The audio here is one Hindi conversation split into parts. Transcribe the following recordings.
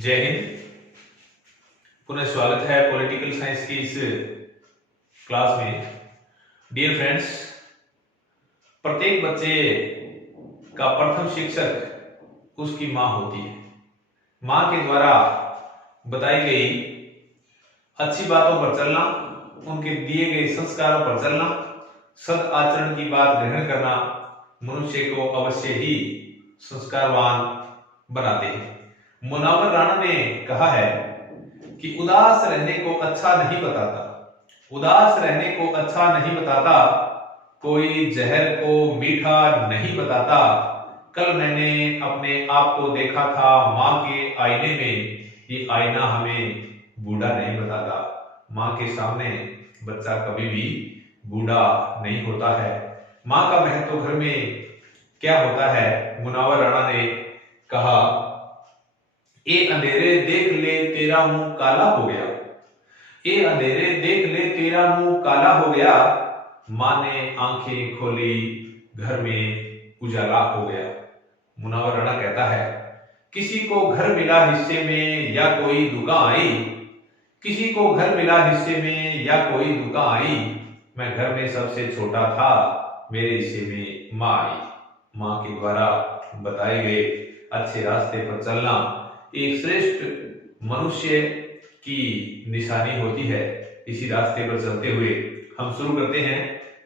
जय हिंद। पुनः स्वागत है पॉलिटिकल साइंस की इस क्लास में। डियर फ्रेंड्स, प्रत्येक बच्चे का प्रथम शिक्षक उसकी माँ होती है। माँ के द्वारा बताई गई अच्छी बातों पर चलना, उनके दिए गए संस्कारों पर चलना, सद आचरण की बात ग्रहण करना मनुष्य को अवश्य ही संस्कारवान बनाते हैं। मुनावर राणा ने कहा है कि उदास रहने को अच्छा नहीं बताता, उदास रहने को अच्छा नहीं बताता, कोई जहर को मीठा नहीं बताता। कल मैंने अपने आप को देखा था माँ के आईने में, ये आईना हमें बूढ़ा नहीं बताता। माँ के सामने बच्चा कभी भी बूढ़ा नहीं होता है। माँ का महत्व घर में क्या होता है, मुनावर राणा ने कहा, ए अंधेरे देख ले तेरा मुंह काला हो गया, ए अंधेरे देख ले तेरा मुंह काला हो गया, माँ ने आंखें खोली घर में उजाला हो गया। मुनावर राणा कहता है, किसी को घर मिला हिस्से में या कोई दुकान आई, किसी को घर मिला हिस्से में या कोई दुकान आई, मैं घर में सबसे छोटा था, मेरे हिस्से में माँ आई। माँ के द्वारा बताए गए अच्छे रास्ते पर चलना एक श्रेष्ठ मनुष्य की निशानी होती है। इसी रास्ते पर चलते हुए हम शुरू करते हैं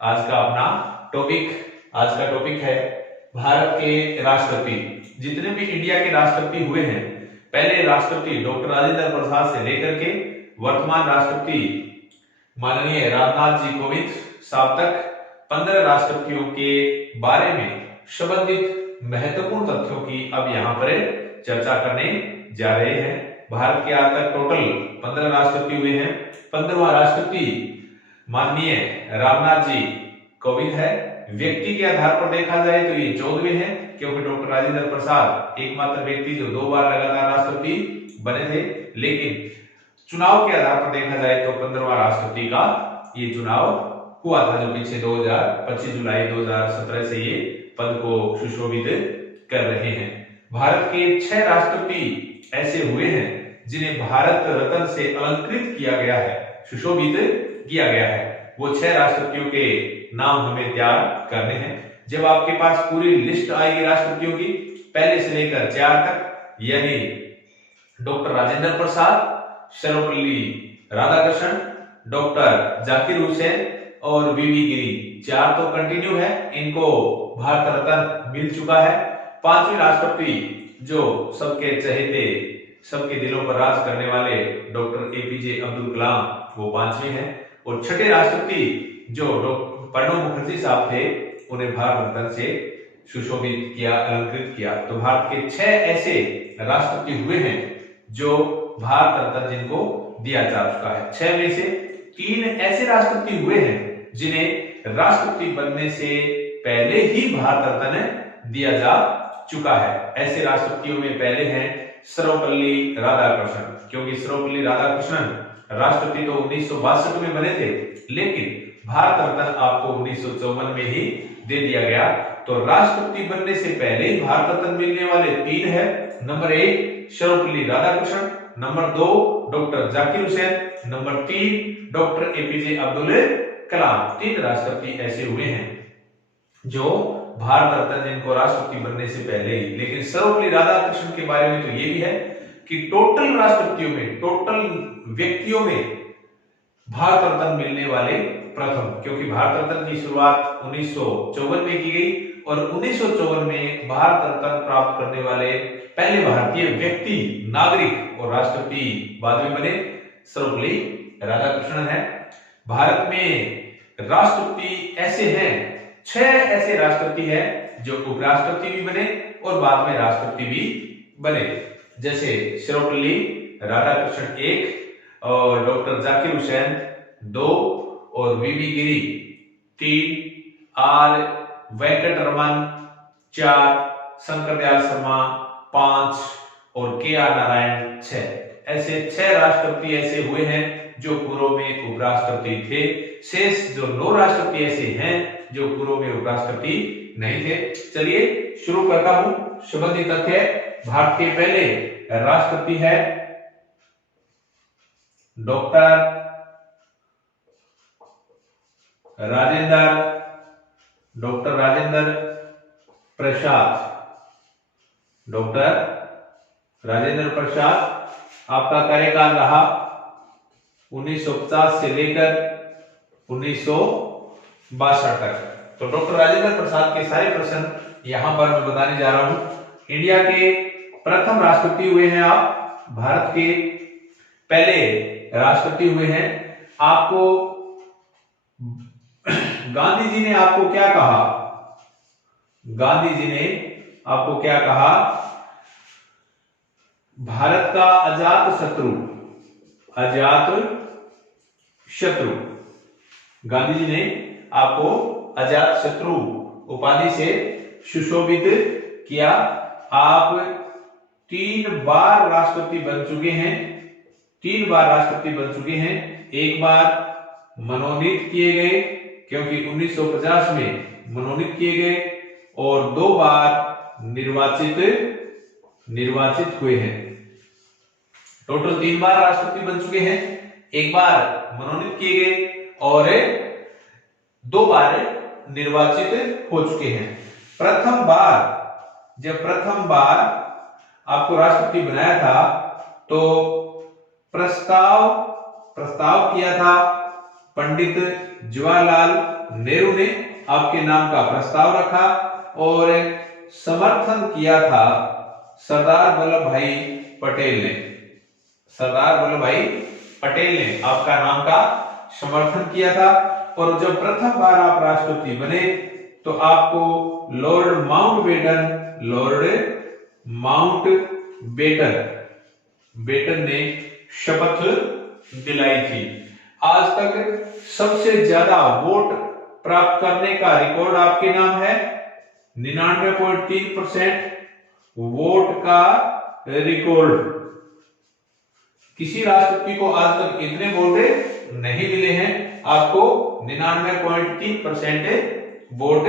आज का अपना टॉपिक। आज का टॉपिक है भारत के राष्ट्रपति। जितने भी इंडिया के राष्ट्रपति हुए हैं, पहले राष्ट्रपति डॉक्टर राजेंद्र प्रसाद से लेकर के वर्तमान राष्ट्रपति माननीय रामनाथ जी कोविंद साहब तक 15 राष्ट्रपतियों के बारे में संबंधित महत्वपूर्ण तथ्यों की अब यहाँ पर चर्चा करने जा रहे हैं। भारत के आज तक टोटल 15 राष्ट्रपति हुए हैं। 15वां राष्ट्रपति माननीय रामनाथ जी कोविंद है। व्यक्ति के आधार पर देखा जाए तो ये 14वें हैं, क्योंकि डॉक्टर राजेंद्र प्रसाद एकमात्र व्यक्ति जो 2 बार लगातार राष्ट्रपति बने थे। लेकिन चुनाव के आधार पर देखा जाए तो 15वां राष्ट्रपति का ये चुनाव हुआ था, जो पीछे 25 जुलाई 2017 से ये पद को सुशोभित कर रहे हैं। भारत के 6 राष्ट्रपति ऐसे हुए हैं जिन्हें भारत रत्न से अलंकृत किया गया है, सुशोभित किया गया है। वो 6 राष्ट्रपतियों के नाम हमें तैयार करने हैं। जब आपके पास पूरी लिस्ट आएगी राष्ट्रपतियों की, पहले से लेकर 4 तक, यानी डॉक्टर राजेंद्र प्रसाद, सर्वपल्ली राधाकृष्णन, डॉक्टर जाकिर हुसैन और वीवी गिरी, 4 तो कंटिन्यू है, इनको भारत रत्न मिल चुका है। 5वें राष्ट्रपति जो सबके चहेते, सबके दिलों पर राज करने वाले डॉक्टर एपीजे अब्दुल कलाम, वो 5वें हैं। और 6ठे राष्ट्रपति जो प्रणब मुखर्जी साहब थे, उन्हें भारत रत्न से सुशोभित किया, अलंकृत किया। तो भारत के 6 ऐसे राष्ट्रपति हुए हैं जो भारत रत्न जिनको दिया जा चुका है। 6 में से 3 ऐसे राष्ट्रपति हुए हैं जिन्हें राष्ट्रपति बनने से पहले ही भारत रत्न दिया जा चुका है। ऐसे राष्ट्रपतियों में पहले हैं सर्वपल्ली राधाकृष्णन, क्योंकि सर्वपल्ली राधाकृष्णन राष्ट्रपति तो 1962 में बने थे, लेकिन भारत रत्न आपको 1954 में ही दे दिया गया। तो राष्ट्रपति बनने से पहले ही भारत रत्न मिलने वाले 3 है। Number 1 Sarvepalli Radhakrishnan, number 2 doctor Zakir Hussain, number 3 doctor APJ Abdul Kalam. 3 राष्ट्रपति ऐसे हुए हैं जो भारत रत्न जिनको राष्ट्रपति बनने से पहले ही। लेकिन सर्वपल्ली राधाकृष्णन के बारे में तो ये भी है कि टोटल राष्ट्रपतियों में, टोटल व्यक्तियों में भारत रत्न मिलने वाले प्रथम, क्योंकि भारत रत्न की शुरुआत 1954 में की गई और 1954 में भारत रत्न प्राप्त करने वाले पहले भारतीय व्यक्ति, नागरिक और राष्ट्रपति बाद में बने सर्वपल्ली राधाकृष्णन है। भारत में राष्ट्रपति ऐसे हैं, 6 ऐसे राष्ट्रपति हैं जो उपराष्ट्रपति भी बने और बाद में राष्ट्रपति भी बने। जैसे सर्वपल्ली राधाकृष्णन 1 और डॉक्टर जाकिर हुसैन 2 और वीवी गिरी 3, आर वेंकटरमन 4, शंकर दयाल शर्मा 5 और के आर नारायण 6। ऐसे 6 राष्ट्रपति ऐसे हुए हैं जो पूर्व में उपराष्ट्रपति थे। शेष जो 9 राष्ट्रपति ऐसे हैं जो पूर्व में उपराष्ट्रपति नहीं थे। चलिए शुरू करता हूं। संबंधित तथ्य, भारत के पहले राष्ट्रपति है डॉक्टर राजेंद्र प्रसाद। डॉक्टर राजेंद्र प्रसाद, आपका कार्यकाल रहा 1950 से लेकर 1962 तक। तो डॉक्टर राजेंद्र प्रसाद के सारे प्रश्न यहां पर मैं बताने जा रहा हूं। इंडिया के प्रथम राष्ट्रपति हुए हैं आप, भारत के पहले राष्ट्रपति हुए हैं। आपको गांधी जी ने आपको क्या कहा? गांधी जी ने आपको क्या कहा? भारत का अजात शत्रु गांधी जी ने आपको अजात शत्रु उपाधि से सुशोभित किया। आप 3 बार राष्ट्रपति बन चुके हैं। 3 बार राष्ट्रपति बन चुके हैं। एक बार मनोनीत किए गए, क्योंकि 1950 में मनोनीत किए गए, और 2 बार निर्वाचित हुए हैं। टोटल 3 बार राष्ट्रपति बन चुके हैं। एक बार मनोनीत किए गए और 2 बार निर्वाचित हो चुके हैं। जब प्रथम बार आपको राष्ट्रपति बनाया था तो प्रस्ताव किया था पंडित जवाहरलाल नेहरू ने, आपके नाम का प्रस्ताव रखा और समर्थन किया था सरदार वल्लभ भाई पटेल ने। सरदार वल्लभ भाई पटेल ने आपका नाम का समर्थन किया था। और जब प्रथम बार आप राष्ट्रपति बने तो आपको लॉर्ड माउंटबेटन ने शपथ दिलाई थी। आज तक सबसे ज्यादा वोट प्राप्त करने का रिकॉर्ड आपके नाम है। 99.3% वोट का रिकॉर्ड। किसी राष्ट्रपति को आज तक इतने वोट नहीं मिले हैं। आपको 99.3% वोट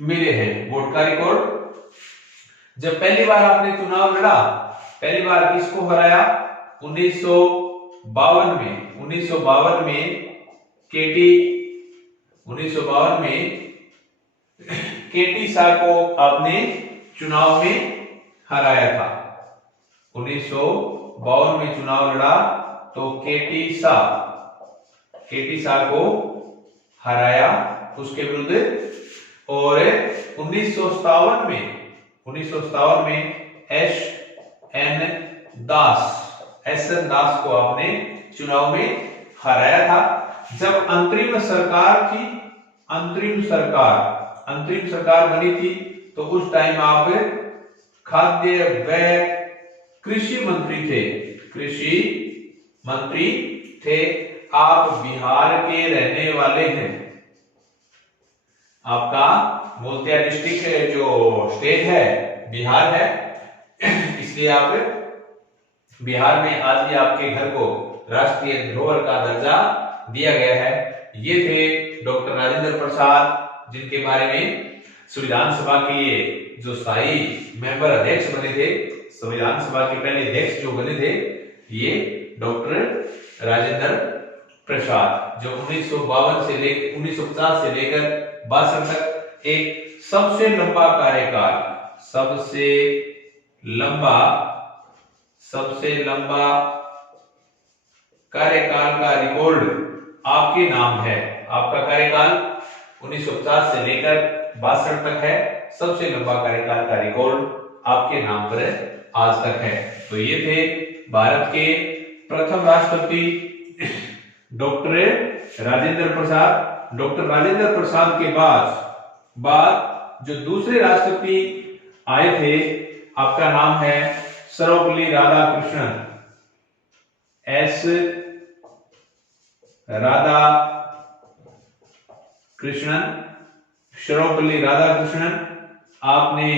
मिले हैं, वोट का रिकॉर्ड। जब पहली बार आपने चुनाव लड़ा, पहली बार किसको हराया? 1952 में केटी शाह को आपने चुनाव में हराया था। 1952 में चुनाव लड़ा तो केटी शाह को हराया उसके विरुद्ध। और 1957 में एस एन दास को आपने चुनाव में हराया था। जब अंतरिम सरकार बनी थी तो उस टाइम आप खाद्य व कृषि मंत्री थे। आप बिहार के रहने वाले हैं। आपका मोतिया डिस्ट्रिक्ट जो स्टेट है बिहार है, इसलिए आप बिहार में आज भी आपके घर को राष्ट्रीय धरोहर का दर्जा दिया गया है। ये थे डॉक्टर राजेंद्र प्रसाद, जिनके बारे में संविधान सभा के जो स्थायी मेंबर अध्यक्ष बने थे, संविधान सभा के पहले अध्यक्ष जो बने थे, ये डॉक्टर राजेंद्र प्रसाद, जो 1950 से लेकर 62 तक एक सबसे लंबा कार्यकाल का रिकॉर्ड आपके नाम है। आपका कार्यकाल 1950 से लेकर 62 तक है। सबसे लंबा कार्यकाल का रिकॉर्ड आपके नाम पर आज तक है। तो ये थे भारत के प्रथम राष्ट्रपति डॉक्टर राजेंद्र प्रसाद। डॉक्टर राजेंद्र प्रसाद के बाद जो दूसरे राष्ट्रपति आए थे, आपका नाम है सर्वपल्ली राधाकृष्णन। सर्वपल्ली राधाकृष्णन। आपने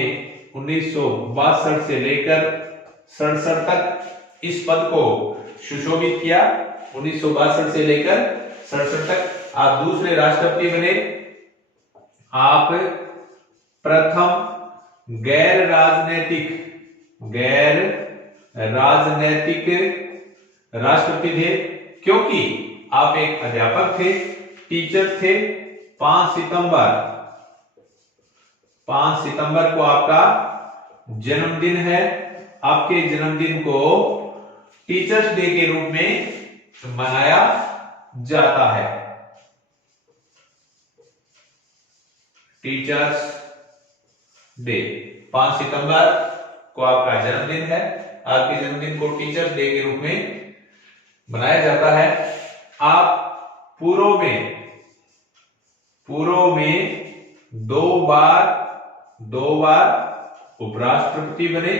1962 से लेकर 67 तक इस पद को सुशोभित किया। 1962 से लेकर 67 तक आप दूसरे राष्ट्रपति बने। आप प्रथम गैर राजनैतिक राष्ट्रपति थे, क्योंकि आप एक अध्यापक थे, टीचर थे। 5 सितंबर को आपका जन्मदिन है। आपके जन्मदिन को टीचर्स डे के रूप में मनाया जाता है। टीचर्स डे 5 सितंबर को आपका जन्मदिन है। आपके जन्मदिन को टीचर्स डे के रूप में मनाया जाता है। आप पूर्व में दो बार उपराष्ट्रपति बने।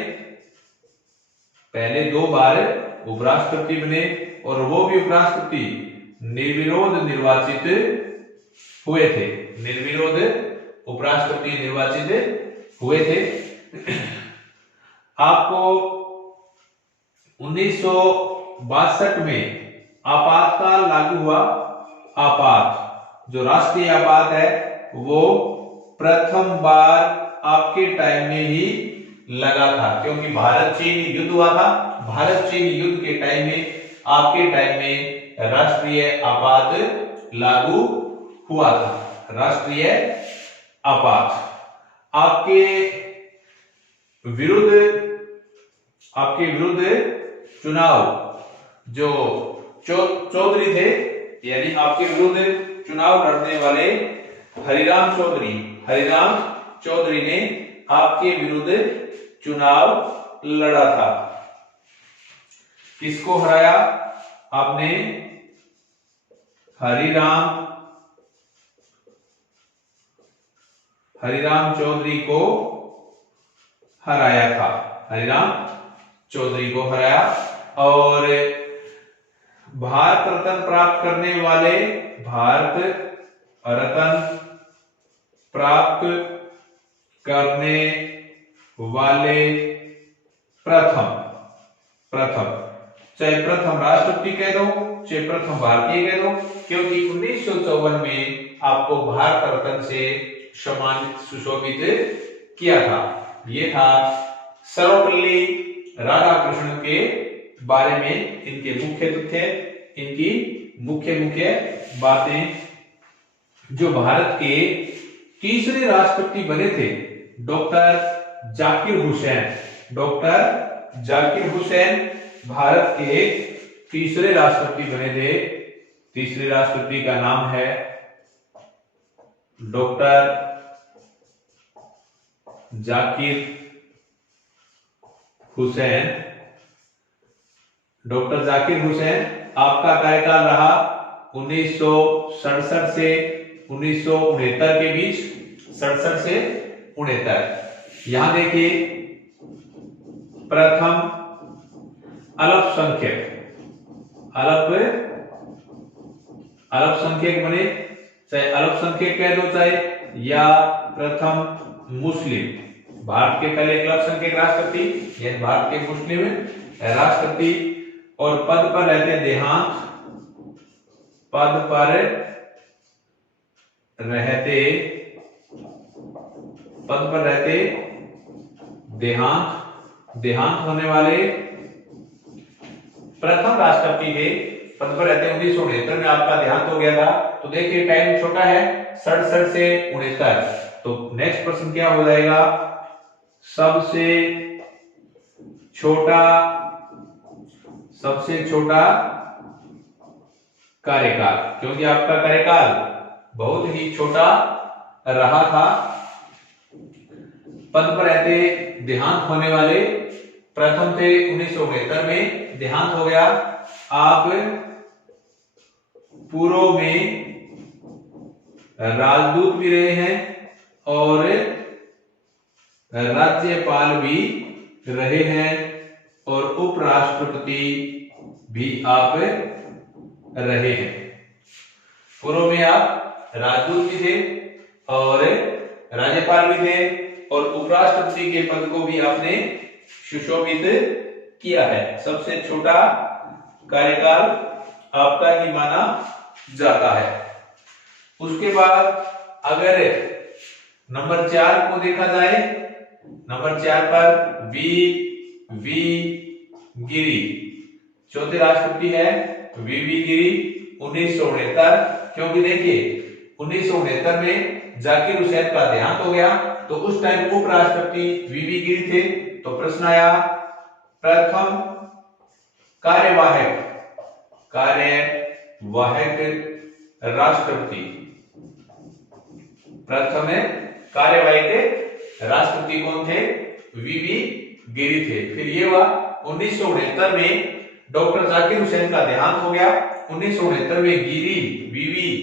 पहले 2 बार उपराष्ट्रपति बने और वो भी उपराष्ट्रपति निर्विरोध निर्वाचित हुए थे। निर्विरोध उपराष्ट्रपति निर्वाचित हुए थे। आपको 1962 में आपातकाल लागू हुआ। जो राष्ट्रीय आपात है वो प्रथम बार आपके टाइम में ही लगा था, क्योंकि भारत चीन युद्ध हुआ था। भारत चीन युद्ध के टाइम में आपके टाइम में राष्ट्रीय आपात लागू हुआ था। राष्ट्रीय आपात आपके विरुद्ध चुनाव जो चौधरी थे, यानी आपके विरुद्ध चुनाव लड़ने वाले हरिराम चौधरी ने आपके विरुद्ध चुनाव लड़ा था। किसको हराया आपने? हरिराम चौधरी को हराया था। हरिराम चौधरी को हराया। और भारत रत्न प्राप्त करने वाले प्रथम चाहे प्रथम राष्ट्रपति कह दो, चाहे प्रथम भारतीय कह दो, क्योंकि 1954 में आपको भारत रत्न से सम्मानित सुशोभित किया था। ये था सर्वपल्ली राधाकृष्णन के बारे में इनके मुख्य तथ्य, इनकी मुख्य बातें। जो भारत के तीसरे राष्ट्रपति बने थे डॉक्टर जाकिर हुसैन भारत के तीसरे राष्ट्रपति बने थे। तीसरे राष्ट्रपति का नाम है डॉक्टर जाकिर हुसैन। डॉक्टर जाकिर हुसैन आपका कार्यकाल रहा 1967 से 1969 के बीच। 67 से 69। यहां देखिए, प्रथम अल्पसंख्यक बने, चाहे अल्पसंख्यक कह दो चाहे, या प्रथम मुस्लिम। भारत के पहले अल्पसंख्यक राष्ट्रपति, यानी भारत के मुस्लिम राष्ट्रपति। और पद पर रहते देहांत होने वाले प्रथम राष्ट्रपति थे। पद पर रहते 1969 में आपका देहांत हो गया था। तो देखिए टाइम छोटा है, 67 से 69। तो नेक्स्ट प्रश्न क्या हो जाएगा? सबसे छोटा कार्यकाल, क्योंकि आपका कार्यकाल बहुत ही छोटा रहा था। पद पर रहते देहांत होने वाले प्रथम थे 1969 में, देहांत हो गया। आप पूर्व में राजदूत भी रहे हैं और राज्यपाल भी रहे हैं और उपराष्ट्रपति भी आप रहे हैं। पूर्व में आप राजदूत भी थे और राज्यपाल भी थे और उपराष्ट्रपति के पद को भी आपने सुशोभित किया है। सबसे छोटा कार्यकाल आपका ही माना जाता है। उसके बाद अगर नंबर 4 को देखा जाए, नंबर 4 पर वी गिरी, चौथे राष्ट्रपति है वी गिरी 1969। क्योंकि देखिए 1969 में जाकिर हुसैन का देहांत हो गया, तो उस टाइम उपराष्ट्रपति वी गिरी थे। तो प्रश्न आया प्रथम कार्यवाहक राष्ट्रपति, प्रथम कार्यवाहक राष्ट्रपति कौन थे? वी गिरी थे। फिर ये हुआ 1969 में डॉक्टर जाकिर हुसैन का देहांत हो गया। 1969 में वी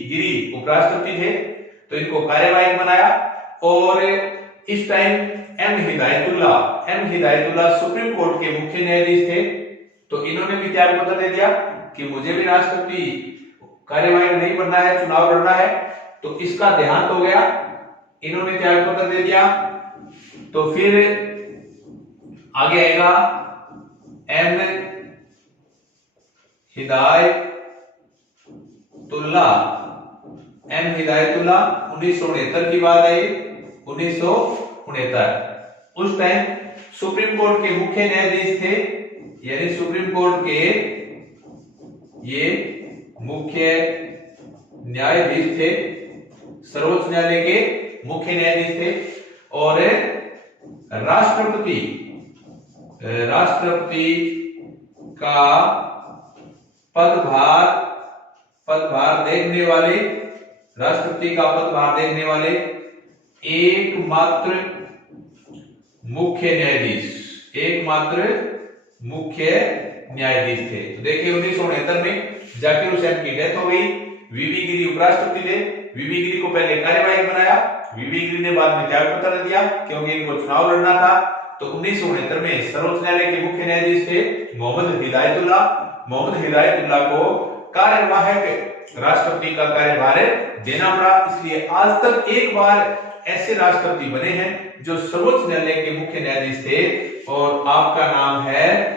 गिरी उपराष्ट्रपति थे, तो इनको कार्यवाहक बनाया। और इस time M Hidayatullah supreme court के मुख्य न्यायाधीश थे, तो इन्होंने भी त्याग पत्र दे दिया कि मुझे भी राष्ट्रपति कार्यवाहक नहीं बनना है, चुनाव लड़ना है। तो इसका देहांत हो गया, इन्होंने त्याग पत्र दे दिया। तो फिर आगे आएगा एम हिदायतुल्लाह 1969 की बात आई। 1969 उस टाइम सुप्रीम कोर्ट के मुख्य न्यायाधीश थे, यानी सुप्रीम कोर्ट के ये मुख्य न्यायाधीश थे, सर्वोच्च न्यायालय के मुख्य न्यायाधीश थे। और राष्ट्रपति का पदभार देखने वाले, राष्ट्रपति का पदभार देखने वाले एकमात्र मुख्य न्यायाधीश थे। तो देखिए 1969 में जाकिर हुसैन की डेथ हो गई, वी गिरी उपराष्ट्रपति थे। वी गिरी को पहले कार्यवाहक बनाया, वी गिरी ने बाद में त्याग पत्र दिया क्योंकि इनको चुनाव लड़ना था। तो 1969 में सर्वोच्च न्यायालय के मुख्य न्यायाधीश थे मोहम्मद हिदायतुल्लाह को कार्यवाहक राष्ट्रपति का कार्यभार देना पड़ा। इसलिए आज तक एक बार ऐसे राष्ट्रपति बने हैं जो सर्वोच्च न्यायालय के मुख्य न्यायाधीश थे, और आपका नाम है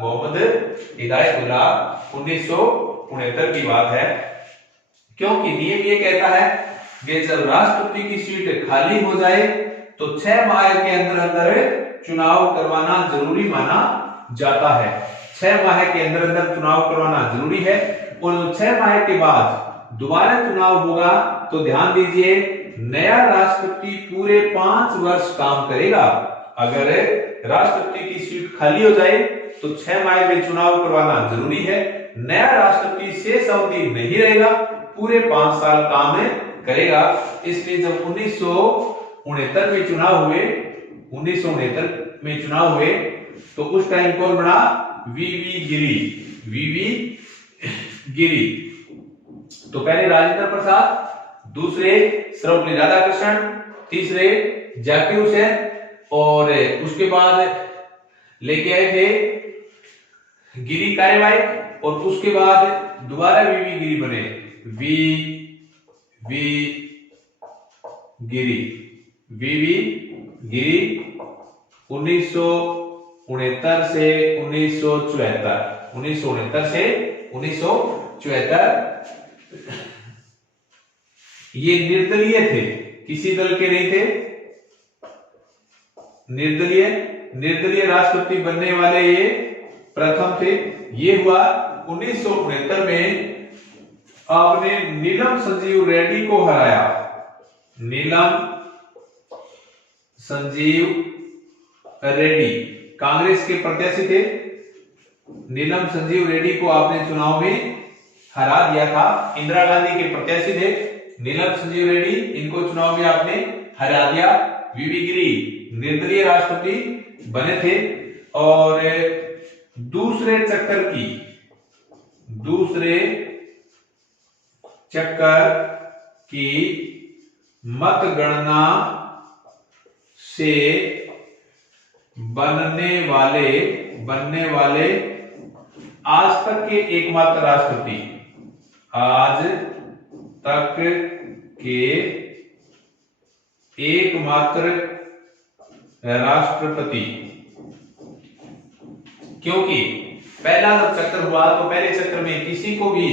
मोहम्मद हिदायतुल्लाह। 1969 की बात है। क्योंकि नियम ये कहता है कि जब राष्ट्रपति की सीट खाली हो जाए तो 6 माह के अंदर चुनाव करवाना जरूरी माना जाता है। 6 माह के अंदर चुनाव करवाना जरूरी है। और 6 माह के बाद दोबारा चुनाव होगा, तो ध्यान दीजिए नया राष्ट्रपति पूरे 5 वर्ष काम करेगा। अगर राष्ट्रपति की सीट खाली हो जाए तो 6 माह में चुनाव करवाना जरूरी है। नया राष्ट्रपति शेष अवधि नहीं रहेगा, पूरे 5 साल काम करेगा। इसलिए जब 1969 में चुनाव हुए तो उस टाइम कौन बना? वी गिरी। तो पहले राजेंद्र प्रसाद, दूसरे सर्वपल्ली राधाकृष्णन, तीसरे जाकिर हुसैन, और उसके बाद लेके आए थे गिरी कार्यवाहक, और उसके बाद दोबारा वी गिरी बने। वी गिरी 1969 से 1974 ये निर्दलीय थे, किसी दल के नहीं थे। निर्दलीय राष्ट्रपति बनने वाले ये प्रथम थे। ये हुआ 1969 में आपने नीलम संजीव रेड्डी को हराया। नीलम संजीव रेड्डी कांग्रेस के प्रत्याशी थे। नीलम संजीव रेड्डी को आपने चुनाव में हरा दिया था। इंदिरा गांधी के प्रत्याशी थे नीलम संजीव रेड्डी, इनको चुनाव में आपने हरा दिया। वी गिरी निर्दलीय राष्ट्रपति बने थे। और दूसरे चक्कर की मतगणना से बनने वाले आज तक के एकमात्र राष्ट्रपति। क्योंकि पहला जब चक्कर हुआ तो पहले चक्कर में किसी को भी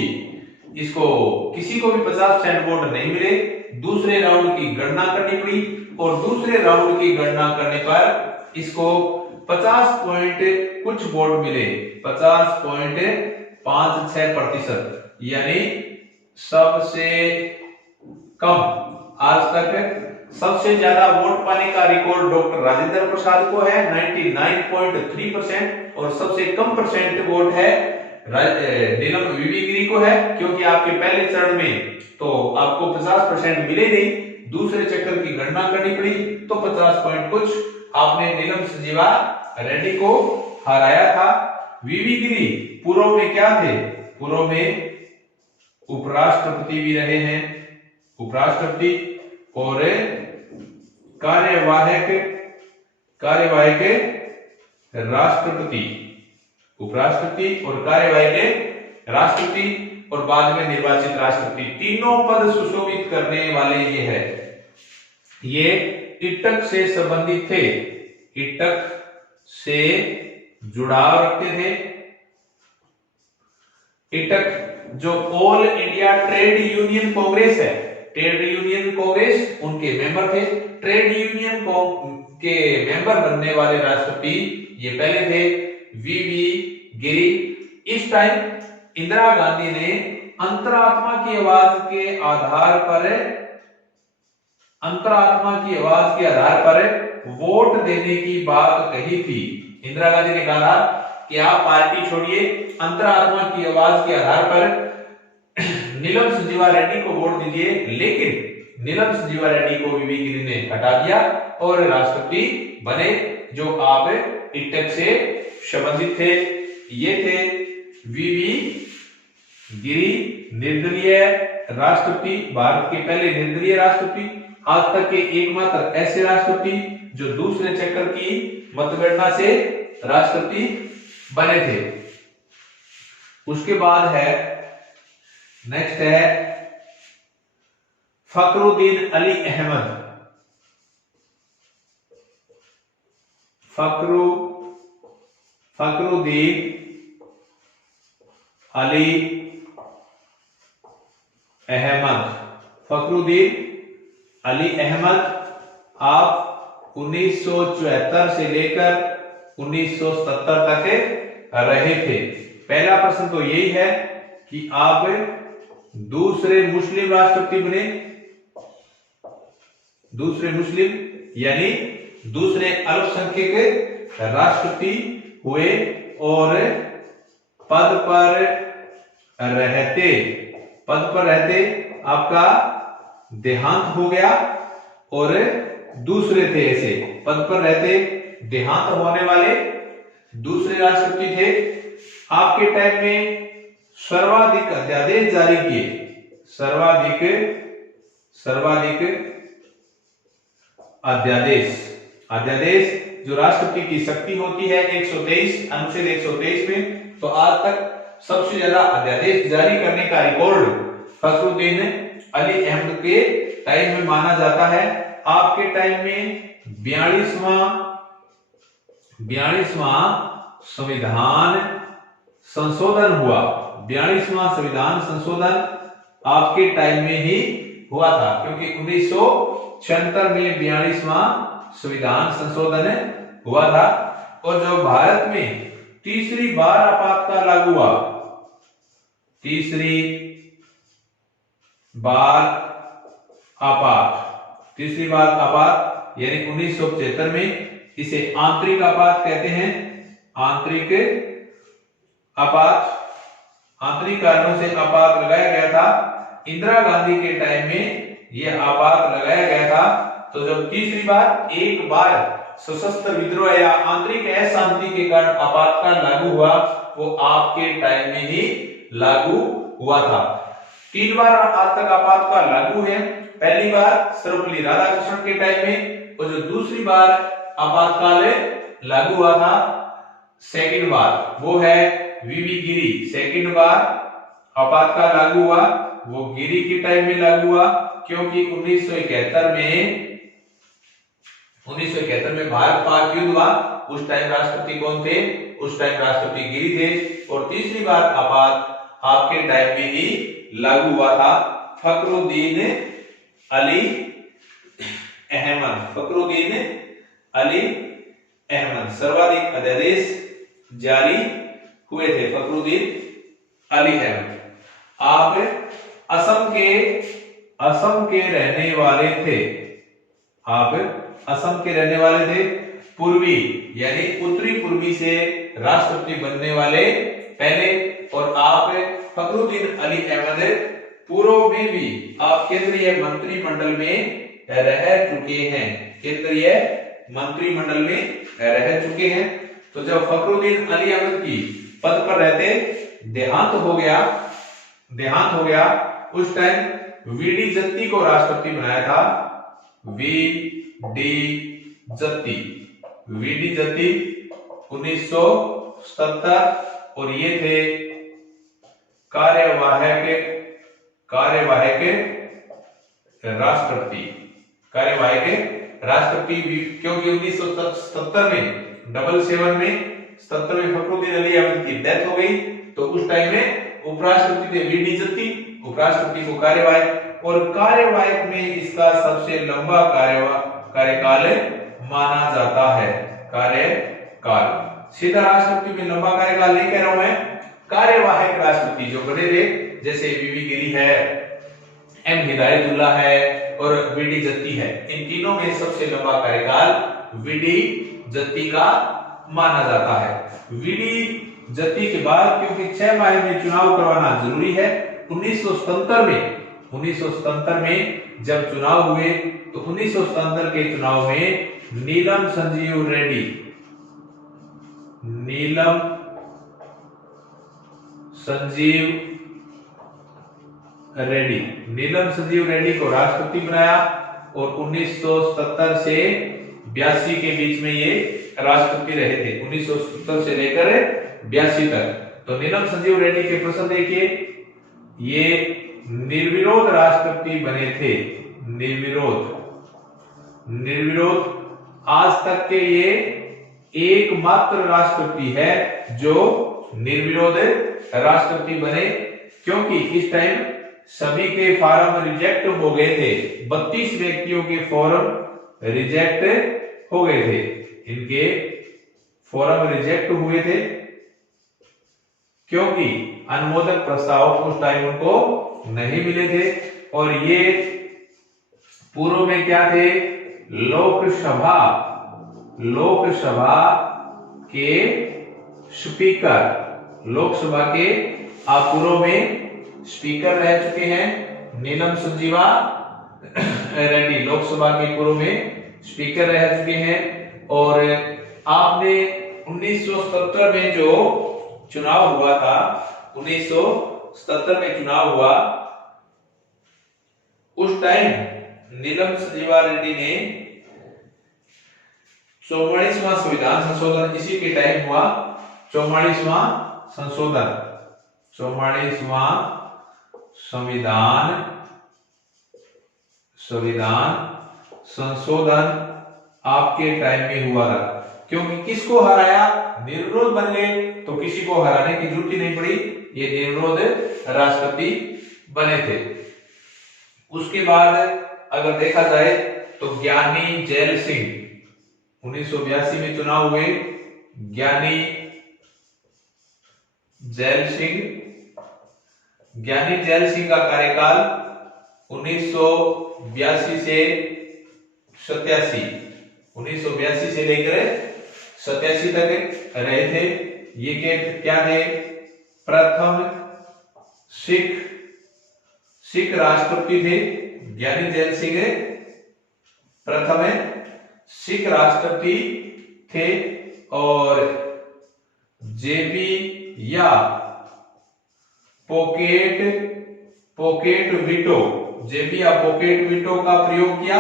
50% वोट नहीं मिले, दूसरे राउंड की गणना करनी पड़ी और दूसरे राउंड की गणना करने पर इसको 50 पॉइंट कुछ वोट मिले, 50.56%, यानी सबसे कम आज तक सबसे ज्यादा वोट पाने का रिकॉर्ड डॉक्टर राजेंद्र प्रसाद को है 99.3% और सबसे कम परसेंट वोट है नीलम वीवी गिरी को है, क्योंकि आपके पहले चरण में तो आपको 50% मिले नहीं, दूसरे चक्कर की गणना करनी पड़ी तो 50 पॉइंट कुछ आपने नीलम संजीवा रेड्डी को हराया था। वीवी गिरी पूर्व में क्या थे? पूर्व में उपराष्ट्रपति भी रहे हैं, उपराष्ट्रपति और कार्यवाहक राष्ट्रपति, उपराष्ट्रपति और कार्यवाहक राष्ट्रपति और बाद में निर्वाचित राष्ट्रपति, तीनों पद सुशोभित करने वाले ये है। ये इटक से संबंधित थे, इटक से जुड़ाव रखते थे। इटक जो all India trade union Congress है, ट्रेड यूनियन कांग्रेस उनके मेंबर थे। ट्रेड यूनियन के मेंबर बनने वाले राष्ट्रपति ये पहले थे वीवी गिरी। इस टाइम इंदिरा गांधी ने अंतरात्मा की आवाज के आधार पर वोट देने की बात कही थी। इंदिरा गांधी ने कहा कि आप पार्टी छोड़िए, अंतरात्मा की आवाज के आधार पर नीलम संजीवा रेड्डी को वोट दीजिए, लेकिन नीलम संजीवा रेड्डी को वीवी गिरी ने हटा दिया और राष्ट्रपति बने, जो आप इटक से संबंधित थे। ये थे वीवी गिरी, निर्दलीय राष्ट्रपति, भारत के पहले निर्दलीय राष्ट्रपति, आज तक के एकमात्र ऐसे राष्ट्रपति जो दूसरे चक्कर की मतगणना से राष्ट्रपति बने थे। उसके बाद है नेक्स्ट है फखरुद्दीन अली अहमद। फखरुद्दीन अली अहमद, फखरुद्दीन अली अहमद आप 1974 से लेकर 1970 तक रहे थे। पहला प्रश्न तो यही है कि आप दूसरे मुस्लिम राष्ट्रपति बने, दूसरे मुस्लिम यानी दूसरे अल्पसंख्यक राष्ट्रपति हुए और पद पर रहते आपका देहांत हो गया और दूसरे थे ऐसे पद पर रहते देहांत होने वाले दूसरे राष्ट्रपति थे। आपके टाइम में सर्वाधिक अध्यादेश जारी किए, सर्वाधिक अध्यादेश जो राष्ट्रपति की शक्ति होती है 123 अनुच्छेद 123 में, तो आज तक सबसे ज्यादा अध्यादेश जारी करने का रिकॉर्ड फखरुद्दीन अली अहमद के टाइम में माना जाता है। आपके टाइम में 42वां संविधान संशोधन हुआ, 42वां संविधान संशोधन आपके टाइम में ही हुआ था, क्योंकि 1976 में 42वां संविधान संशोधन हुआ था। और जो भारत में तीसरी बार आपातकाल लागू हुआ, तीसरी बार आपात यानी 1975 में, इसे आंतरिक आपात कहते हैं। आंतरिक कारणों से आपात लगाया गया था। इंदिरा गांधी के टाइम में यह आपात लगाया गया था। तो जब तीसरी बार एक बार सशस्त्र विद्रोह या आंतरिक अशांति के कारण आपातकाल लागू हुआ, वो आपके टाइम में ही लागू हुआ था। 3 बार आज तक आपातकाल लागू है। पहली बार सर्वपल्ली राधाकृष्णन के टाइम में, और जो दूसरी बार आपातकाल लागू हुआ था सेकंड बार, वो है वीवी गिरी। सेकंड बार आपातकाल लागू हुआ वो गिरी के टाइम में लागू हुआ, क्योंकि 1971 में भारत पाक युद्ध हुआ। उस टाइम राष्ट्रपति कौन थे? उस टाइम राष्ट्रपति गिरी थे। और तीसरी बार आपात आपके टाइम में ही लागू हुआ था। फखरुद्दीन अली अहमद, फखरुद्दीन अली अहमद सर्वाधिक अध्यादेश जारी हुए थे, फखरुद्दीन अली अहमद। आप असम के रहने वाले थे, आप असम के रहने वाले थे, पूर्वी यानी उत्तरी पूर्वी से राष्ट्रपति बनने वाले पहले, और आप फखरुद्दीन अली अहमद पूर्व में भी आप केंद्रीय मंत्रिमंडल में रह चुके हैं, केंद्रीय मंत्रिमंडल में रह चुके हैं। तो जब फखरुद्दीन अली अहमद की पद पर रहते देहांत हो गया, उस टाइम वीडी जत्ती को राष्ट्रपति बनाया था, वीडी जत्ती 1977, और ये थे कार्यवाहक राष्ट्रपति, क्योंकि 1977 में 77 में फखरुद्दीन अली अहमद की डेथ हो गई, तो उस टाइम में उपराष्ट्रपति थे वीडी जत्ती, उपराष्ट्रपति को कार्यवाहक, और कार्यवाहक में इसका सबसे लंबा कार्यकाल माना जाता है, कार्यकाल। सीधा राष्ट्रपति में लंबा कार्यकाल नहीं कह रहा हूं मैं, कार्यवाहक राष्ट्रपति जो बड़े थे, जैसे वीवी गिरी है, एम हिदायतुल्लाह है और वीडी जत्ती है, इन तीनों में सबसे लंबा कार्यकाल वीडी जत्ती का माना जाता है। वीडी जत्ती के बाद क्योंकि 6 माह में चुनाव करवाना जरूरी है, 1977 में जब चुनाव हुए, तो 1977 के चुनाव में नीलम संजीव रेड्डी को राष्ट्रपति बनाया, और 1970 से 82 के बीच में ये राष्ट्रपति रहे थे, 1970 से लेकर 82 तक। तो नीलम संजीव रेड्डी के प्रश्न देखिए, ये निर्विरोध राष्ट्रपति बने थे, निर्विरोध आज तक के ये एकमात्र राष्ट्रपति है जो निर्विरोध राष्ट्रपति बने, क्योंकि इस टाइम सभी के फॉर्म रिजेक्ट हो गए थे, 32 व्यक्तियों के फॉर्म रिजेक्ट हो गए थे, इनके फॉर्म रिजेक्ट हुए थे, क्योंकि अनुमोदक प्रस्ताव उस टाइम उनको नहीं मिले थे। और ये पूर्व में क्या थे, लोकसभा के स्पीकर, लोकसभा के आप पूर्व में स्पीकर रह चुके हैं नीलम संजीवा रेड्डी, लोकसभा के पूर्व में स्पीकर रह चुके हैं। और आपने 1977 में जो चुनाव हुआ था, 1977 में चुनाव हुआ, उस टाइम नीलम संजीवा रेड्डी ने 44वां संविधान संशोधन, इसी के टाइम हुआ 44वां संविधान संशोधन आपके टाइम में हुआ था, क्योंकि किसको हराया, निर्विरोध बन गए, तो किसी को हराने की जरूरत ही नहीं पड़ी, ये निर्विरोध राष्ट्रपति बने थे। उसके बाद अगर देखा जाए तो ज्ञानी जैल सिंह, 1982 में चुनाव हुए, ज्ञानी जैल सिंह का कार्यकाल 1982 से 87, 1982 से लेकर 87 तक रहे थे। ये क्या थे, प्रथम सिख राष्ट्रपति थे, ज्ञानी जैल सिंह प्रथम सिख राष्ट्रपति थे। और जेबी या पॉकेट वीटो का प्रयोग किया,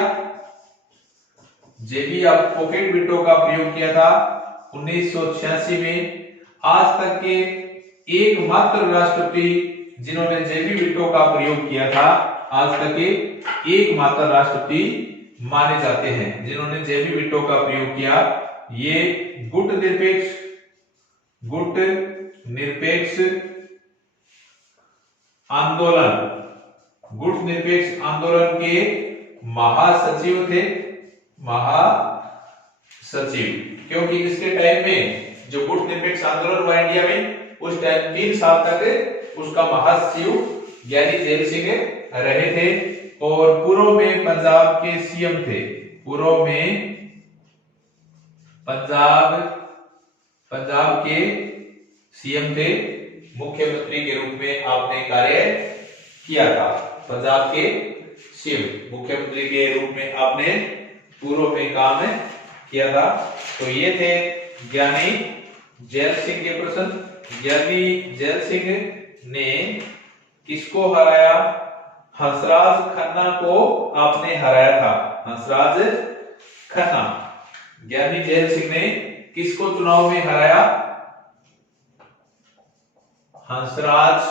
था 1986 में। आज तक के एकमात्र राष्ट्रपति जिन्होंने जेबी वीटो का प्रयोग किया था, आज तक के एकमात्र राष्ट्रपति माने जाते हैं जिन्होंने जेबी वीटो का प्रयोग किया। ये गुट निरपेक्ष आंदोलन के महासचिव थे, महासचिव, क्योंकि इसके टाइम में जो गुट निरपेक्ष आंदोलन हुआ इंडिया में, उस टाइम 3 साल तक उसका महासचिव ज्ञानी जैल सिंह रहे थे। और पूर्व में पंजाब के सीएम थे, पूर्व में पंजाब के सीएम थे, मुख्यमंत्री के रूप में आपने कार्य किया था। पंजाब के सीएम मुख्यमंत्री के रूप में आपने पूर्व में काम किया था। तो ये थे ज्ञानी जैल सिंह के प्रश्न। ज्ञानी जैल सिंह ने किसको हराया? हंसराज खन्ना को आपने हराया था, हंसराज खन्ना। ज्ञानी जैल सिंह ने किसको चुनाव में हराया? हंसराज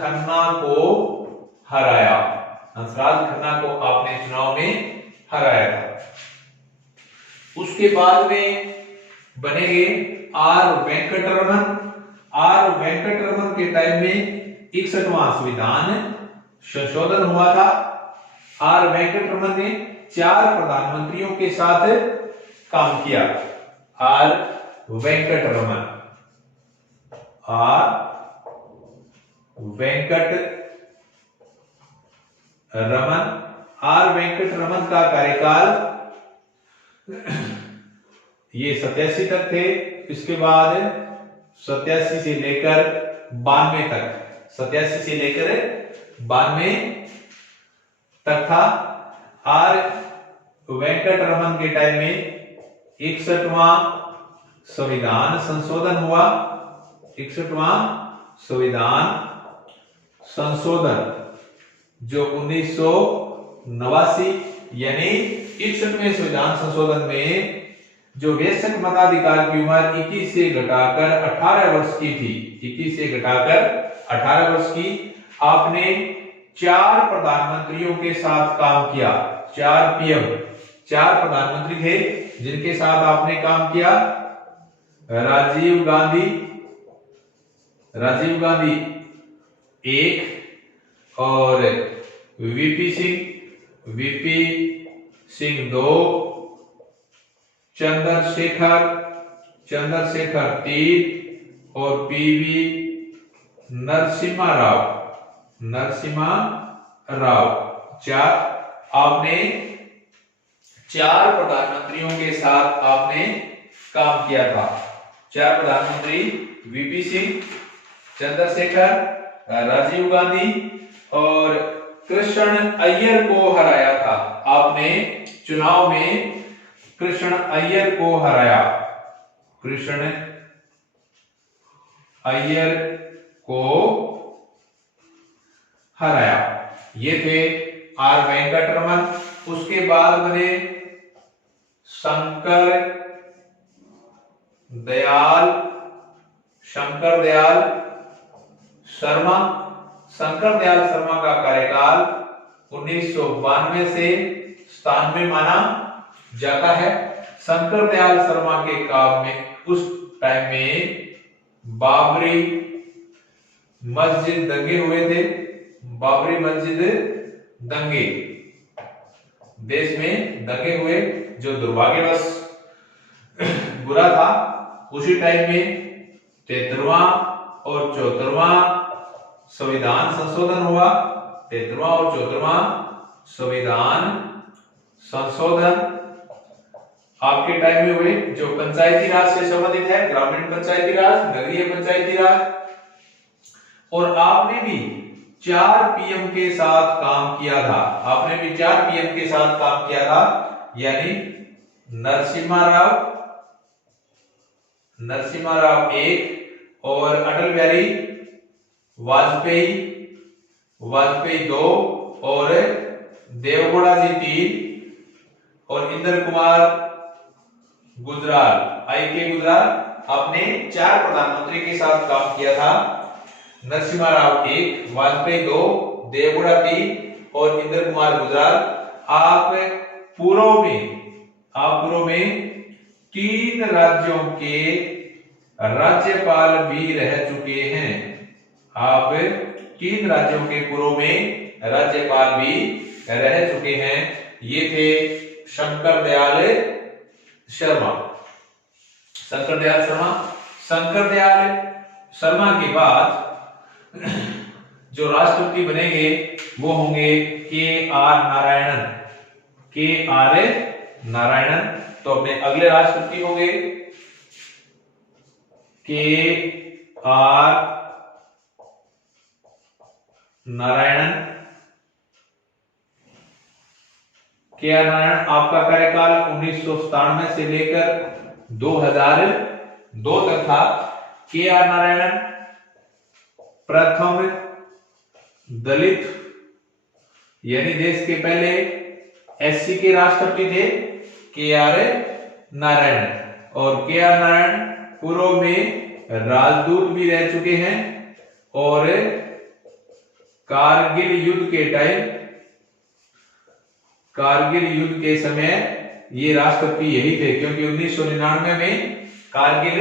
खन्ना को हराया, हंसराज खन्ना को आपने चुनाव में हराया था। उसके बाद में बनेंगे आर वेंकटरमन। आर वेंकटरमन के टाइम में 61वां संविधान संशोधन हुआ था। आर वेंकटरमन ने 4 प्रधानमंत्रियों के साथ काम किया। आर वेंकटरमन, आर वेंकटरमन का कार्यकाल ये 87 तक थे। इसके बाद 87 से लेकर 92 तक, 87 से लेकर 92 तक था। आर वेंकटरमन के टाइम में 61वां संविधान संशोधन हुआ। 61वां संविधान संशोधन जो 1989 यानी 61वें संविधान संशोधन में जो वयस्क मताधिकार की उम्र 21 से घटाकर 18 वर्ष की थी, 21 से घटाकर 18 वर्ष की, आपने 4 प्रधानमंत्रियों के साथ काम किया। 4 पीएम, 4 प्रधानमंत्री थे जिनके साथ आपने काम किया। राजीव गांधी 1 और वीपी सिंह 2, चंद्रशेखर 3 और पीवी नरसिम्हा राव 4। आपने 4 प्रधानमंत्रियों के साथ आपने काम किया था। 4 प्रधानमंत्री वीपी सिंह, चंद्रशेखर, राजीव गांधी और कृष्ण अय्यर को हराया था। आपने चुनाव में कृष्ण अय्यर को हराया। कृष्ण अय्यर को हराया। ये थे आर वेंकटरमन। उसके बाद बने शंकर दयाल शर्मा। शंकर दयाल शर्मा का कार्यकाल 1992 से 97 माना जाता है। शंकर दयाल शर्मा के काम में उस टाइम में बाबरी मस्जिद दंगे हुए थे। बाबरी मस्जिद दंगे, देश में दंगे हुए जो दुर्भाग्यवश बुरा था। उसी टाइम में 73वां और 74वां संविधान संशोधन हुआ। 73वां और 74वां संविधान संशोधन आपके टाइम में हुए, जो पंचायती राज से संबंधित है, ग्रामीण पंचायती राज, नगरीय पंचायती राज। और आपने भी 4 पीएम के साथ काम किया था। आपने भी 4 पीएम के साथ काम किया था, यानी नरसिम्हा राव 1 और अटल बिहारी वाजपेयी 2 और देवगौड़ा जी 3 और इंद्र कुमार गुजराल आपने 4 प्रधानमंत्री के साथ काम किया था। नरसिम्हा राव 1, वाजपेयी 2, देवगौड़ा 3 और इंद्र कुमार गुजराल। आप पूर्व में 3 राज्यों के राज्यपाल भी रह चुके हैं। आप 3 राज्यों के पूर्व में राज्यपाल भी रह चुके हैं, ये थे शंकर दयाल शर्मा। शंकर दयाल शर्मा। शंकर दयाल शर्मा के बाद जो राष्ट्रपति बनेंगे वो होंगे के आर नारायणन। के आर नारायणन। तो अपने अगले राष्ट्रपति होंगे के आर नारायणन। के आर नारायण, आपका कार्यकाल 1997 से लेकर 2002 तक था। के आर नारायणन प्रथम दलित यानी देश के पहले एससी के राष्ट्रपति थे, के आर नारायण। और के आर नारायण पूर्व में राजदूत भी रह चुके हैं और कारगिल युद्ध के टाइम, कारगिल युद्ध के समय ये राष्ट्रपति यही थे, क्योंकि 1999 में कारगिल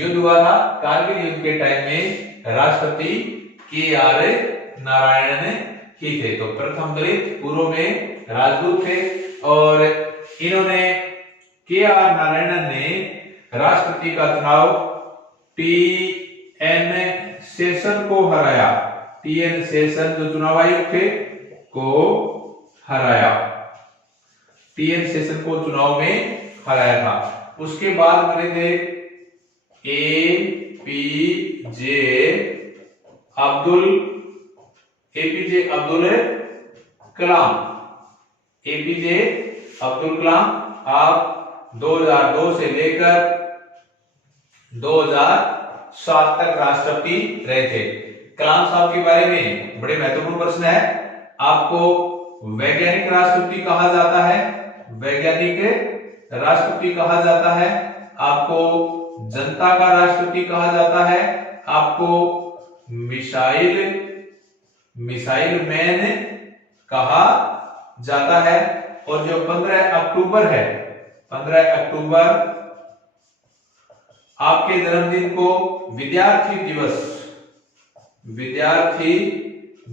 युद्ध हुआ था। कारगिल युद्ध के टाइम में राष्ट्रपति के आर नारायणन ही थे। तो प्रथम दलित, पूर्व में राजदूत थे और इन्होंने, के आर नारायणन ने राष्ट्रपति का चुनाव टी.एन. शेषन को हराया। टी.एन. शेषन जो चुनाव आयुक्त थे को हराया। टी.एन. शेषन को चुनाव में हराया था। उसके बाद बने थे एपीजे अब्दुल कलाम। एपीजे अब्दुल कलाम आप 2002 से लेकर 2007 तक राष्ट्रपति रहे थे। कलाम साहब के बारे में बड़े महत्वपूर्ण प्रश्न है। आपको वैज्ञानिक राष्ट्रपति कहा जाता है, वैज्ञानिक राष्ट्रपति कहा जाता है, आपको जनता का राष्ट्रपति कहा जाता है, आपको मिसाइल मैन कहा जाता है। और जो 15 अक्टूबर है, 15 अक्टूबर आपके जन्मदिन को विद्यार्थी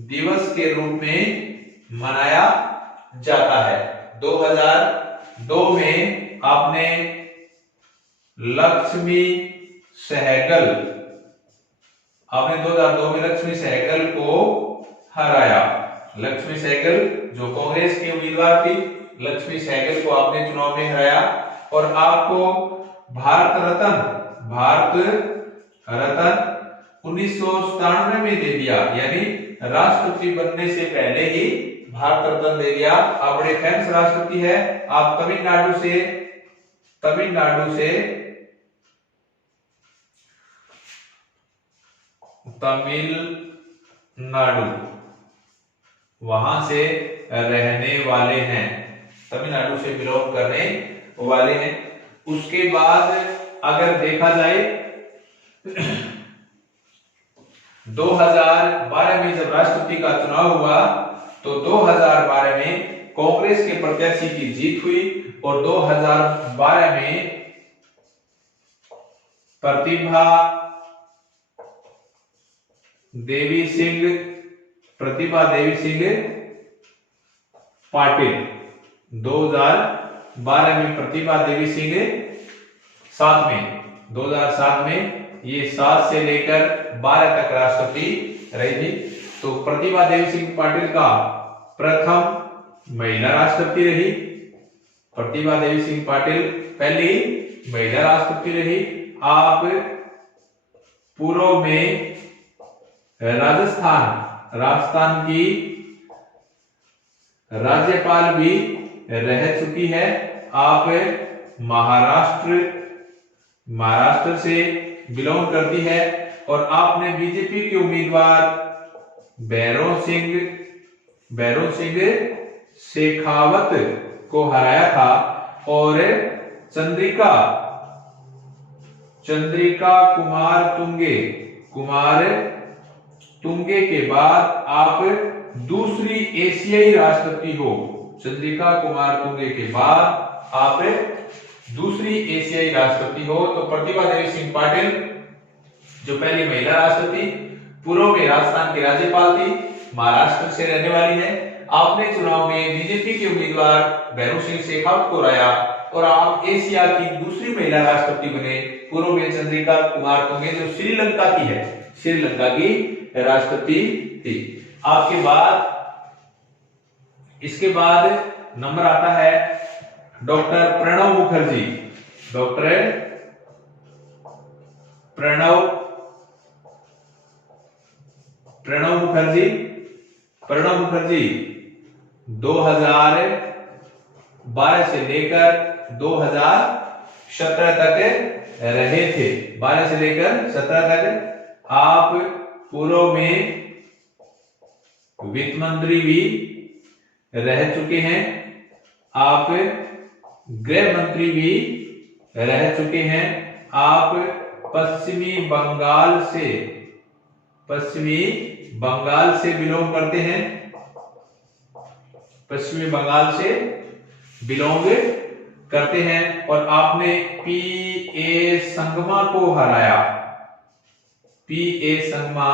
दिवस के रूप में मनाया जाता है। 2002 में आपने लक्ष्मी सहगल को हराया। लक्ष्मी सहगल जो कांग्रेस की उम्मीदवार थी, लक्ष्मी सहगल को आपने चुनाव में हराया। और आपको भारत रत्न 1997 में दे दिया, यानी राष्ट्रपति बनने से पहले ही भारत रत्न दे दिया। आप बड़े फेमस राष्ट्रपति है। आप तमिलनाडु वहां से रहने वाले हैं, तमिलनाडु से बिलोंग करने वाले हैं। उसके बाद अगर देखा जाए 2012 में जब राष्ट्रपति का चुनाव हुआ तो 2012 में कांग्रेस के प्रत्याशी की जीत हुई और 2012 में प्रतिभा देवी सिंह पाटिल, 2012 में प्रतिभा देवी सिंह 2007 में ये 7 से लेकर 12 तक राष्ट्रपति रही थी। तो प्रतिभा देवी सिंह पाटिल का प्रथम महिला राष्ट्रपति रही। प्रतिभा देवी सिंह पाटिल पहली महिला राष्ट्रपति रही। आप पूर्व में राजस्थान की राज्यपाल भी रह चुकी है। आप महाराष्ट्र से बिलोंग करती है और आपने बीजेपी के उम्मीदवार भैरों सिंह शेखावत को हराया था। और चंद्रिका कुमार तुंगे के बाद आप दूसरी एशियाई राष्ट्रपति हो। चंद्रिका कुमार तुंगे के बाद आप दूसरी एशियाई राष्ट्रपति हो। तो प्रतिभा देवी सिंह पाटिल जो पहली महिला राष्ट्रपति, पूर्व में राजस्थान की राज्यपाल थी, महाराष्ट्र से रहने वाली है। आपने चुनाव में बीजेपी के उम्मीदवार भैरू सिंह शेखावत को हराया और आप एशिया की दूसरी महिला राष्ट्रपति बने। पूर्व में चंद्रिका कुमार तोंगे जो श्रीलंका की है, श्रीलंका की राष्ट्रपति थी। आपके बाद इसके बाद नंबर आता है डॉक्टर प्रणब मुखर्जी। डॉक्टर प्रणब मुखर्जी 2012 से लेकर 2017 तक रहे थे। 12 से लेकर 17 तक आप पूर्व में वित्त मंत्री भी रह चुके हैं, आप गृह मंत्री भी रह चुके हैं, आप पश्चिमी बंगाल से बिलोंग करते हैं, पश्चिमी बंगाल से बिलोंग करते हैं और आपने पी.ए. संगमा को हराया, पी.ए. संगमा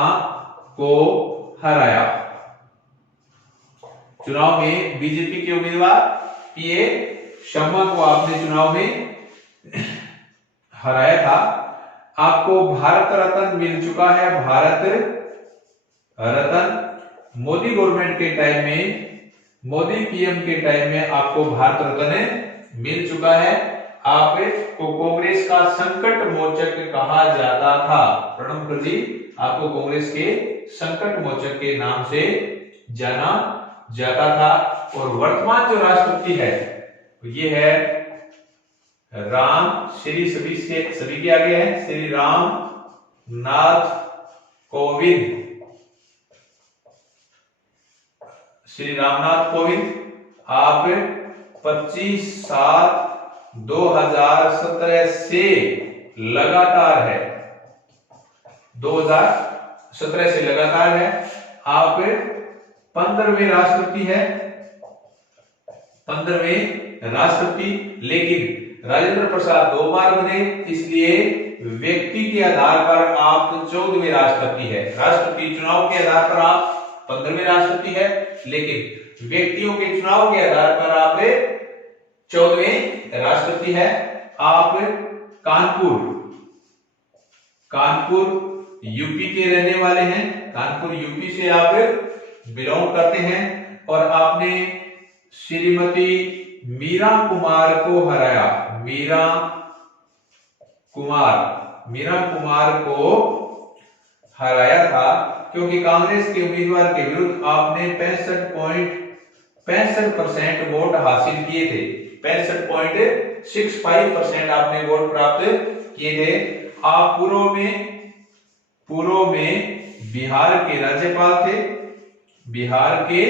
को हराया। चुनाव में बीजेपी के उम्मीदवार पी.ए. संगमा को आपने चुनाव में हराया था। आपको भारत रत्न मिल चुका है, भारत रत्न। मोदी गवर्नमेंट के टाइम में, मोदी पीएम के टाइम में आपको भारत रत्न मिल चुका है। आपको कांग्रेस का संकट मोचक कहा जाता था। प्रणब मुखर्जी आपको कांग्रेस के संकट मोचक के नाम से जाना जाता था। और वर्तमान जो राष्ट्रपति है ये है सभी के आगे है श्री राम नाथ कोविंद। श्री रामनाथ कोविंद आप 25/7/2017 से लगातार है, 2017 से लगातार है। आप 15वें राष्ट्रपति है, 15वें राष्ट्रपति। लेकिन राजेंद्र प्रसाद 2 बार बने, इसलिए व्यक्ति के आधार पर आप 14वें राष्ट्रपति है। राष्ट्रपति चुनाव के आधार पर आप 15वें राष्ट्रपति है, लेकिन व्यक्तियों के चुनाव के आधार पर आप 14वें राष्ट्रपति है। आप कानपुर यूपी के रहने वाले हैं, कानपुर यूपी से आप बिलोंग करते हैं और आपने श्रीमती मीरा कुमार को हराया। मीरा कुमार को हराया था क्योंकि कांग्रेस के उम्मीदवार के विरुद्ध आपने 65.65% वोट हासिल किए थे। 65.65% आपने वोट प्राप्त किए थे। आप पूर्व में बिहार के राज्यपाल थे, बिहार के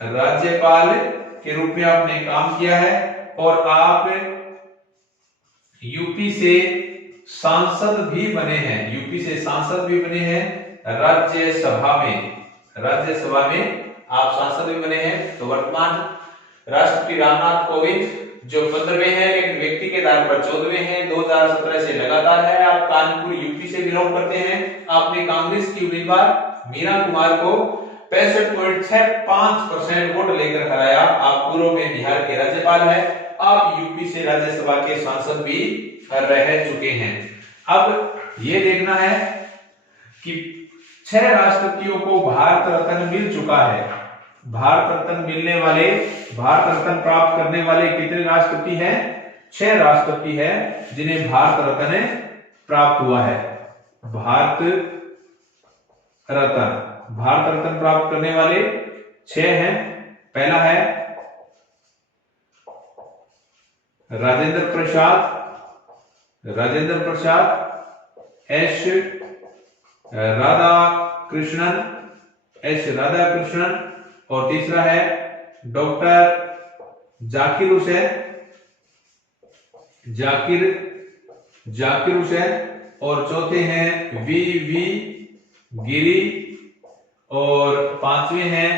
राज्यपाल के रूप में आपने काम किया है और आप यूपी से सांसद भी बने हैं, यूपी से सांसद भी बने हैं राज्यसभा में आप सांसद भी बने हैं। तो वर्तमान राष्ट्रपति रामनाथ कोविंद जो 15वें हैं लेकिन व्यक्ति के आधार पर 14वें हैं, 2017 से लगातार है। आप कानपुर यूपी से बिलोंग करते हैं। आपने कांग्रेस की उम्मीदवार मीरा कुमार को 65.65% वोट लेकर हराया। आप पूर्व में बिहार के राज्यपाल हैं, आप यूपी से राज्यसभा के सांसद भी रह चुके हैं। अब ये देखना है कि 6 राष्ट्रपतियों को भारत रत्न मिल चुका है। भारत रत्न प्राप्त करने वाले कितने राष्ट्रपति हैं? 6 राष्ट्रपति हैं जिन्हें भारत रत्न प्राप्त हुआ है। भारत रत्न प्राप्त करने वाले 6 हैं। पहला है राजेंद्र प्रसाद, एस राधाकृष्णन और तीसरा है डॉक्टर जाकिर हुसैन और चौथे हैं वी गिरी और 5वें हैं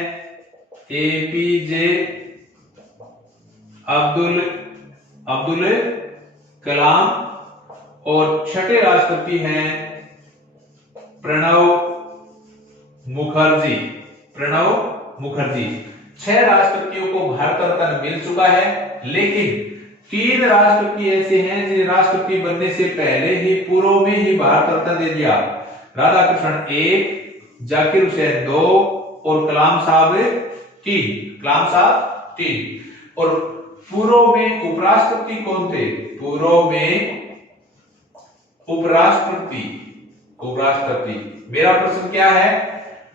एपीजे अब्दुल कलाम और 6ठे राष्ट्रपति हैं प्रणब मुखर्जी। 6 राष्ट्रपतियों को भारत रत्न मिल चुका है, लेकिन 3 राष्ट्रपति ऐसे हैं जिन्हें राष्ट्रपति बनने से पहले ही पूर्व में ही भारत रत्न दे दिया। राधाकृष्णन 1, जाकिर हुसैन 2 और कलाम साहब 3। और पूर्व में उपराष्ट्रपति कौन थे? पूर्व में उपराष्ट्रपति। मेरा प्रश्न क्या है,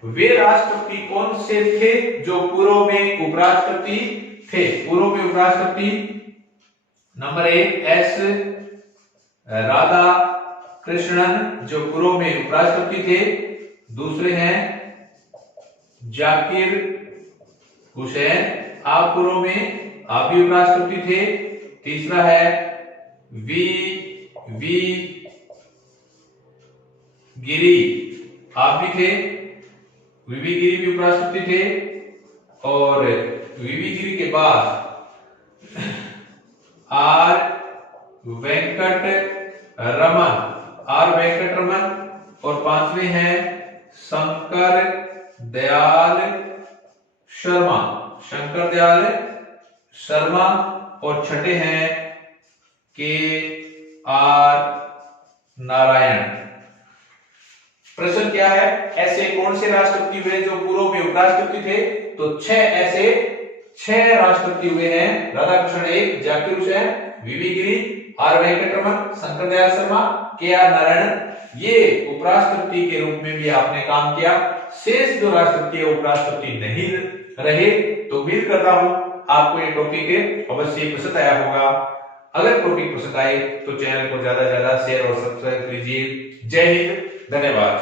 वे राष्ट्रपति कौन से थे जो पूर्व में उपराष्ट्रपति थे? पूर्व में उपराष्ट्रपति नंबर 1 एस राधा कृष्णन जो पूर्व में उपराष्ट्रपति थे। दूसरे हैं जाकिर हुसैन, आप पूर्व में आप भी उपराष्ट्रपति थे। तीसरा है वी गिरी, आप भी थे, वीवी गिरी भी उपराष्ट्रपति थे। और वीवी गिरी के बाद आर वेंकट रमन और 5वें हैं शंकर दयाल शर्मा और छठे हैं के आर नारायण। प्रश्न क्या है, ऐसे कौन से राष्ट्रपति हुए जो पूर्व में उपराष्ट्रपति थे? तो 6 राष्ट्रपति हुए हैं। राधाकृष्णन 1, जाकिर हुसैन, वीवी गिरी, आर वेंकट रमन, शंकर दयाल शर्मा, के आर नारायण। ये उपराष्ट्रपति के रूप में भी आपने काम किया। शेष जो राष्ट्रपति उपराष्ट्रपति नहीं रहे। तो उम्मीद करता हूं आपको ये टॉपिक अवश्य पसंद आया होगा। अगर टॉपिक पसंद आए तो चैनल को ज्यादा से ज्यादा शेयर और सब्सक्राइब कीजिए। जय हिंद, धन्यवाद।